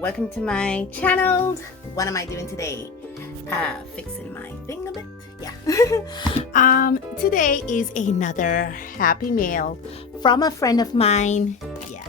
welcome to my channel. What am I doing today? Fixing my thing a bit. Yeah. Today is another happy mail from a friend of mine. Yeah,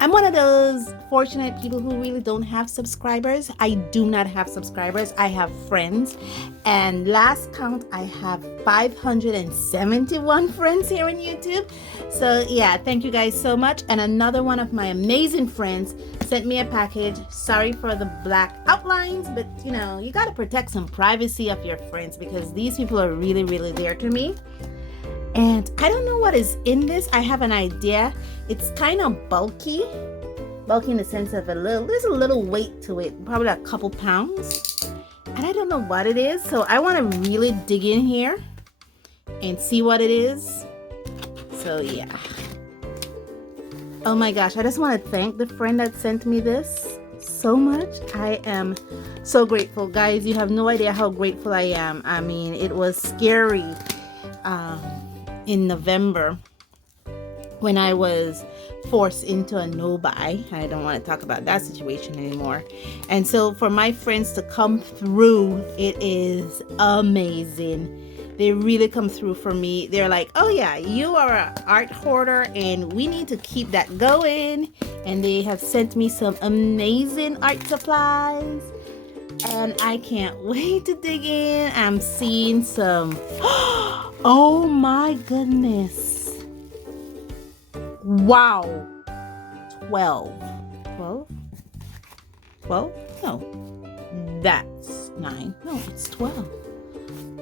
I'm one of those fortunate people who really don't have subscribers. I do not have subscribers. I have friends, and last count I have 571 friends here on YouTube. So yeah, thank you guys so much. And another one of my amazing friends sent me a package. Sorry for the black outlines, but you know, you got to protect some privacy of your friends because these people are really dear to me. And I don't know what is in this. I have an idea. It's kind of bulky in the sense of there's a little weight to it, probably a couple pounds. And I don't know what it is. So I want to really dig in here and see what it is. So yeah. Oh my gosh, I just want to thank the friend that sent me this so much. I am so grateful. Guys, you have no idea how grateful I am. I mean, it was scary in November when I was forced into a no-buy. I don't want to talk about that situation anymore. And so for my friends to come through, it is amazing. They really come through for me. They're like, oh yeah, you are an art hoarder and we need to keep that going. And they have sent me some amazing art supplies. And I can't wait to dig in. I'm seeing some, oh my goodness. Wow. 12? No, that's 9. No, it's 12.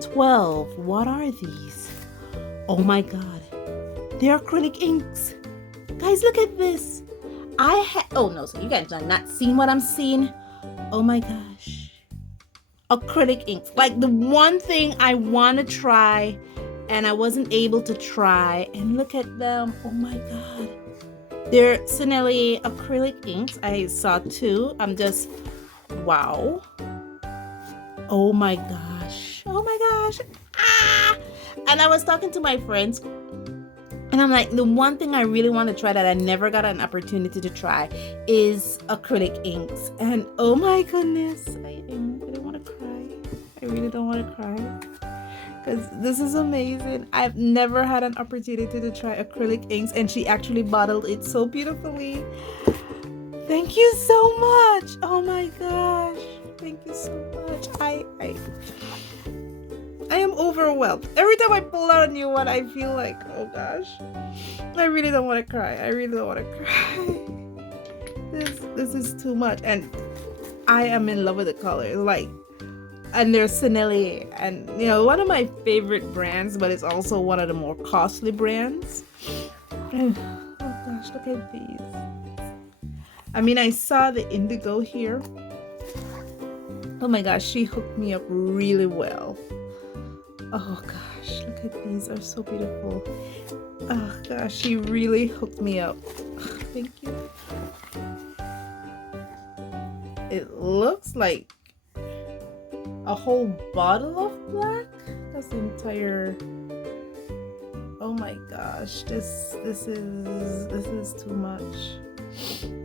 12. What are these? Oh my god. They're acrylic inks. Guys, look at this. Oh no, so you guys are not seeing what I'm seeing. Oh my gosh. Acrylic inks. Like the one thing I want to try and I wasn't able to try. And look at them. Oh my god. They're Cinelli acrylic inks. I saw 2. I'm just, wow. Oh my gosh. Oh my gosh. Ah! And I was talking to my friends and I'm like, the one thing I really want to try that I never got an opportunity to try is acrylic inks. And oh my goodness, I really want to cry. I really don't want to cry because this is amazing. I've never had an opportunity to try acrylic inks and she actually bottled it so beautifully. Thank you so much. Oh my gosh. Thank you so much. I am overwhelmed. Every time I pull out a new one, I feel like, oh gosh, I really don't want to cry. I really don't want to cry. This is too much, and I am in love with the colors. Like, and they're Cinelli, and you know, one of my favorite brands, but it's also one of the more costly brands. Oh gosh, look at these. I mean, I saw the indigo here. Oh my gosh, she hooked me up really well. Oh gosh, look at these, are so beautiful. Oh gosh, she really hooked me up. Thank you. It looks like a whole bottle of black. That's the entire. Oh my gosh, this is too much.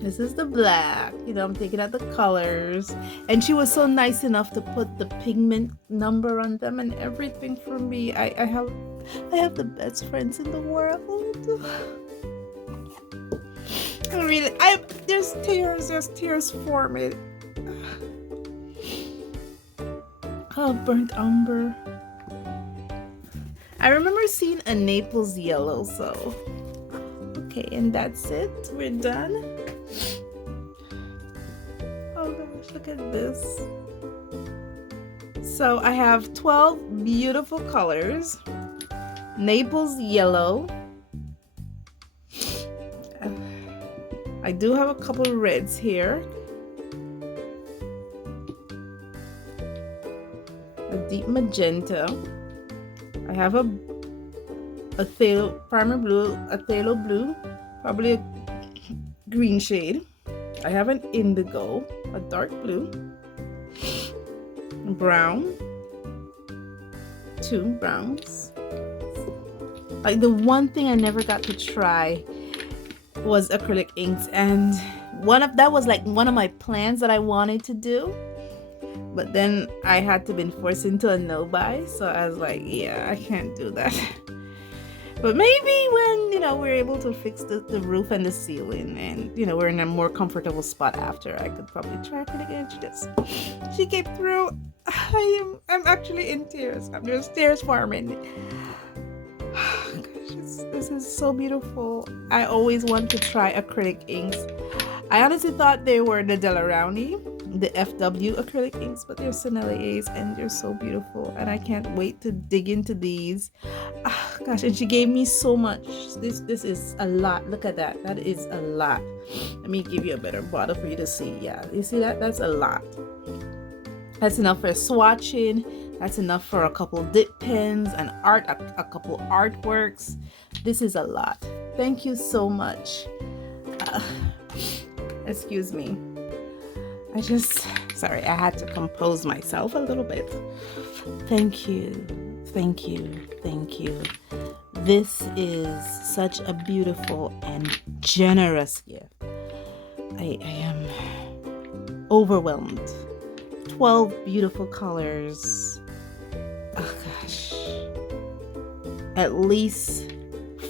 This is the black, you know, I'm taking out the colors, and she was so nice enough to put the pigment number on them and everything for me. I have the best friends in the world. I really, there's tears forming. Oh, burnt umber. I remember seeing a Naples yellow, so okay, and that's it. We're done. Oh gosh, look at this. So I have 12 beautiful colors. Naples yellow. I do have a couple reds here. A deep magenta. I have a phthalo, primer blue, a phthalo blue, probably a green shade. I have an indigo, a dark blue, brown, 2 browns. Like the one thing I never got to try was acrylic inks, and that was like one of my plans that I wanted to do, but then I had to been forced into a no buy, so I was like, yeah, I can't do that. But maybe when, we're able to fix the roof and the ceiling, and, we're in a more comfortable spot after, I could probably try it again. She came through. I'm actually in tears. I'm just tears forming. Gosh, this is so beautiful. I always want to try acrylic inks. I honestly thought they were the Delarowney, the FW acrylic inks, but they're Senneliers and they're so beautiful, and I can't wait to dig into these. Gosh, and she gave me so much. This is a lot. Look at that. That is a lot. Let me give you a better bottle for you to see. Yeah, you see that? That's a lot. That's enough for swatching. That's enough for a couple dip pens and a couple artworks. This is a lot. Thank you so much. Excuse me. Sorry, I had to compose myself a little bit. Thank you. Thank you. Thank you. This is such a beautiful and generous gift. I am overwhelmed. 12 beautiful colors. Oh gosh. At least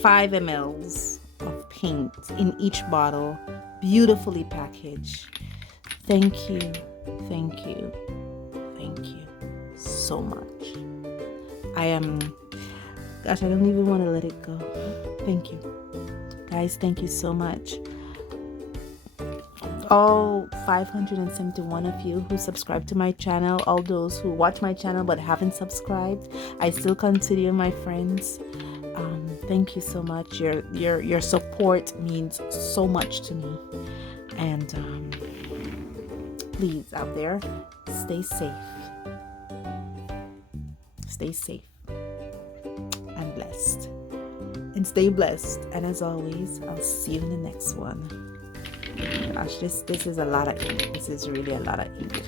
5 mLs of paint in each bottle, beautifully packaged. Thank you, thank you, thank you so much. I don't even want to let it go. Thank you. Guys, thank you so much. All 571 of you who subscribe to my channel, all those who watch my channel but haven't subscribed, I still consider you my friends. Thank you so much. Your support means so much to me. And please, out there, stay safe. Stay safe and blessed. And stay blessed. And as always, I'll see you in the next one. Gosh, this is a lot of ink. This is really a lot of ink.